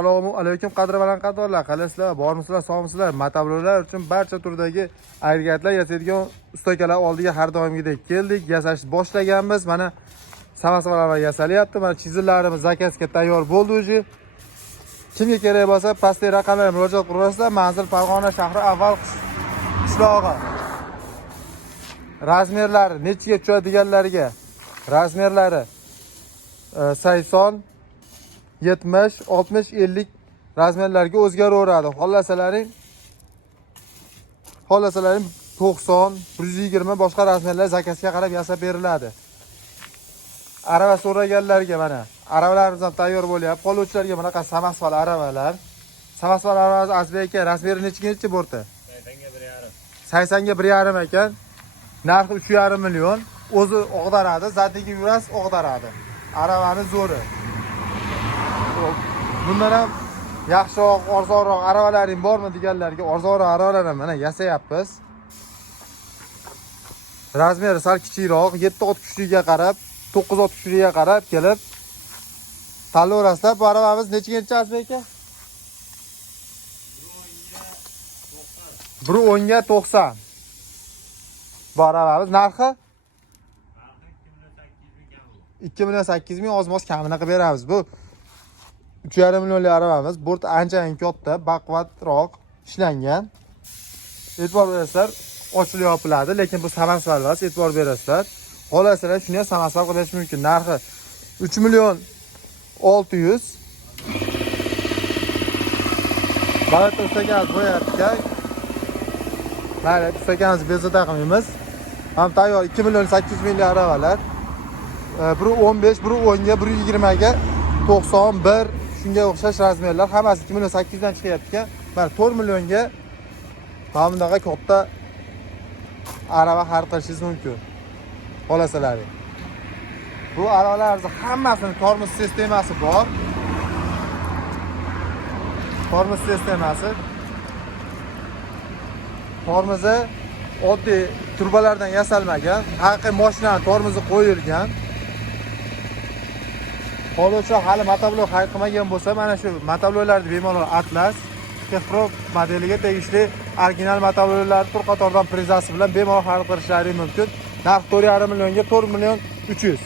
Assalomu alaykum qadri baland qadrlar. Qalasizlar, bormisizlar, sog'misizlar? Motoblorlar uchun barcha turdagi agregatlar yasaydigan ustakalar oldiga har doimgidek keldik. Yasashni boshlaganmiz. Mana samosalar yasalyapti. Mana chizillarimiz zakazga tayyor bo'ldi o'zi. Kimga kerak bo'lsa, pastdagi raqamlarga murojaat qilasizlar. Manzil Farg'ona shahri avval qishlog'i. Razmerlari nechiga tushadiganlarga razmerlari 80 70, 60, 50 razmerlarga o'zgaraveradi. Xohlasalaring 90, 120 boshqa razmerlar zakazga qarab yasab beriladi. Arava so'raganlarga mana aravalarimiz ham tayyor bo'lyapti. Qoluvchilarga bunaqa samasval aravalar. Samasval aravasi aslida ekan, razmeri necha borti? 80 ga 1,5 ekan. Narxi 3,5 million. O'zi og'daradi, zadniki yuras og'daradi. Aravani zo'ri. Bundan ham yaxshiroq, arzonroq aravalaring bormi deganlarga arzonroq aravalar ham mana yasayapmiz. Razmeri sal kichikroq, 7 ot kuchliga qarab, 9 ot kuchliga qarab kelib tanlayverasizlar. Bu aravamiz necha inchi aka? 1.10 ga 90. Bu aravamiz narxi 2,8 ming ozmoz kamini qilib beramiz. Bu 3,5 millionlik aravamiz. Bort anchayin katta, baquvvatroq ishlangan. E'tibor berasizlar, ochilib yopiladi, lekin bu samasval emas, e'tibor berasizlar. Xohlasizlar shuni ham samasval qilish mumkin. Narxi 3 million 600. Balat ustagaz bo'yatgan. Balat ustagaz bezovta qilmaymiz. Ham tayyor 2 million 800 minglik aravalar. 1.15, 1.10 ga, 1.20 ga 91 shunga o'xshash razmerlar hammasi 2 million 800 dan chiqyapti ekan. Mana 4 millionga mana bunaqa katta arava xarid qilishingiz mumkin. Xohlasalaring. Bu aravalarning hammasining tormoz sistemasi bor. Tormoz sistemasi. Tormozi oddiy turbalardan yasalmagan, haqiqiy mashinaning tormozi qo'yilgan. Qoluvchilar hali motoblok xarid qilmagan bo'lsa, mana shu motobloklarni bemalol Atlas Texpro modeliga tegishli original motobloklar tur qatoridan prizasi bilan bemalol xarid qilishlari mumkin. Narx 4,5 millionga 4 million 300.